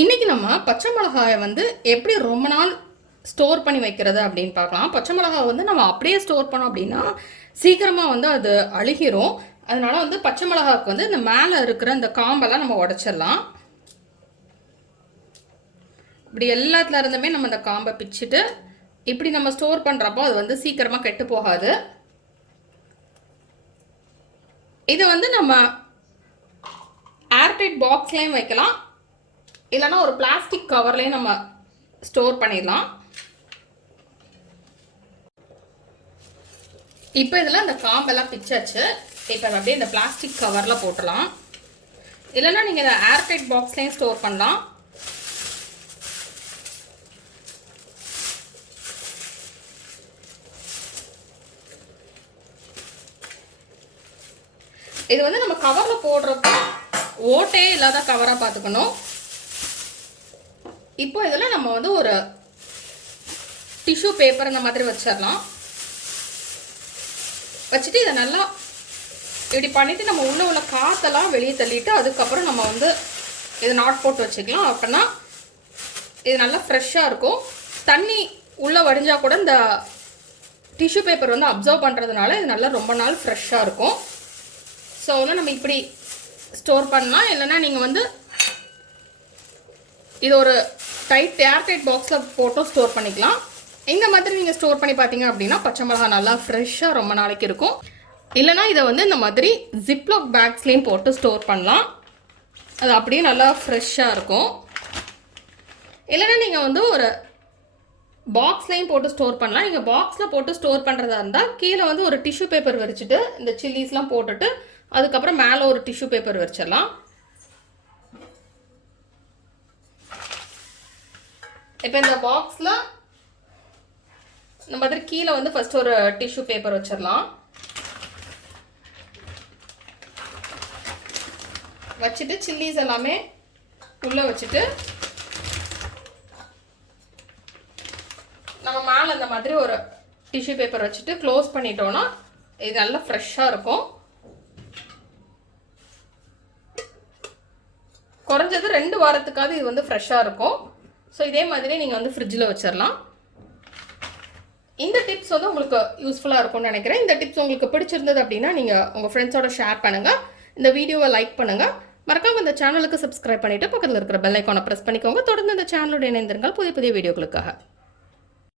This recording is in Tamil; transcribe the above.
இன்றைக்கி நம்ம பச்சை மிளகாயை வந்து எப்படி ரொம்ப நாள் ஸ்டோர் பண்ணி வைக்கிறது அப்படின்னு பார்க்கலாம். பச்சை மிளகாய் வந்து நம்ம அப்படியே ஸ்டோர் பண்ணோம் அப்படின்னா சீக்கிரமாக வந்து அது அழுகிரும். அதனால வந்து பச்சை மிளகாய்க்கு வந்து இந்த மேலே இருக்கிற இந்த காம்பெல்லாம் நம்ம உடைச்சிடலாம். இப்படி எல்லாத்துல இருந்துமே நம்ம இந்த காம்பை பிச்சுட்டு இப்படி நம்ம ஸ்டோர் பண்ணுறப்போ அது வந்து சீக்கிரமாக கெட்டு போகாது. இது வந்து நம்ம ஏர்டைட் பாக்ஸ்லேயும் வைக்கலாம், இல்லைனா ஒரு பிளாஸ்டிக் கவர்லேயும் நம்ம ஸ்டோர் பண்ணிடலாம். இப்போ இதில் இந்த காம்பெல்லாம் பிச்சாச்சு. இப்போ அப்படியே இந்த பிளாஸ்டிக் கவரில் போட்டுடலாம், இல்லைனா நீங்கள் இதை ஏர்டைட் பாக்ஸ்லேயும் ஸ்டோர் பண்ணலாம். இது வந்து நம்ம கவரில் போடுறப்போ ஓட்டே இல்லாத கவராக பார்த்துக்கணும். இப்போ இதில் நம்ம வந்து ஒரு டிஷ்யூ பேப்பர் இந்த மாதிரி வச்சிடலாம். வச்சுட்டு இதை நல்லா இப்படி பண்ணிவிட்டு நம்ம உள்ள காற்றெல்லாம் வெளியே தள்ளிட்டு அதுக்கப்புறம் நம்ம வந்து இது நாட் போட்டு வச்சுக்கலாம். அப்படின்னா இது நல்லா ஃப்ரெஷ்ஷாக இருக்கும். தண்ணி உள்ளே வடிஞ்சால் கூட இந்த டிஷ்யூ பேப்பர் வந்து அப்சர்வ் பண்ணுறதுனால இது நல்லா ரொம்ப நாள் ஃப்ரெஷ்ஷாக இருக்கும். ஸோ வந்து நம்ம இப்படி ஸ்டோர் பண்ணலாம். இல்லைன்னா நீங்கள் வந்து இது ஒரு ஏர்டைட் பாக்ஸில் போட்டும் ஸ்டோர் பண்ணிக்கலாம். இந்த மாதிரி நீங்கள் ஸ்டோர் பண்ணி பார்த்தீங்க அப்படின்னா பச்சை மிளகாய் நல்லா ஃப்ரெஷ்ஷாக ரொம்ப நாளைக்கு இருக்கும். இல்லைனா இதை வந்து இந்த மாதிரி ஜிப்லாக் பேக்ஸ்லேயும் போட்டு ஸ்டோர் பண்ணலாம். அது அப்படியே நல்லா ஃப்ரெஷ்ஷாக இருக்கும். இல்லைனா நீங்கள் வந்து ஒரு பாக்ஸ்லேயும் போட்டு ஸ்டோர் பண்ணலாம். நீங்கள் பாக்ஸில் போட்டு ஸ்டோர் பண்ணுறதா இருந்தால் கீழே வந்து ஒரு டிஷ்யூ பேப்பர் விரிச்சிட்டு இந்த சில்லிஸ்லாம் போட்டுட்டு அதுக்கப்புறம் மேலே ஒரு டிஷ்யூ பேப்பர் விரிச்சிடலாம். இப்போ இந்த பாக்ஸில் இந்த மாதிரி கீழே வந்து ஃபர்ஸ்ட் ஒரு டிஷ்யூ பேப்பர் வச்சிடலாம். வச்சுட்டு சில்லிஸ் எல்லாமே உள்ளே வச்சுட்டு நம்ம மேலே இந்த மாதிரி ஒரு டிஷ்யூ பேப்பர் வச்சுட்டு க்ளோஸ் பண்ணிட்டோன்னா இது நல்லா ஃப்ரெஷ்ஷாக இருக்கும். குறைஞ்சது 2 வாரத்துக்காவது இது வந்து ஃப்ரெஷ்ஷாக இருக்கும். ஸோ இதே மாதிரி நீங்கள் வந்து ஃப்ரிட்ஜில் வச்சிடலாம். இந்த டிப்ஸ் வந்து உங்களுக்கு யூஸ்ஃபுல்லாக இருக்கும்னு நினைக்கிறேன். இந்த டிப்ஸ் உங்களுக்கு பிடிச்சிருந்தது அப்படின்னா நீங்கள் உங்கள் ஃப்ரெண்ட்ஸோட ஷேர் பண்ணுங்கள். இந்த வீடியோவை லைக் பண்ணுங்கள். மறக்காம இந்த சேனலுக்கு சப்ஸ்கிரைப் பண்ணிவிட்டு பக்கத்தில் இருக்கிற பெல் ஐக்கானை ப்ரெஸ் பண்ணிக்கோங்க. தொடர்ந்து இந்த சேனலோட இணைந்திருங்கள் புதிய புதிய வீடியோக்களுக்காக.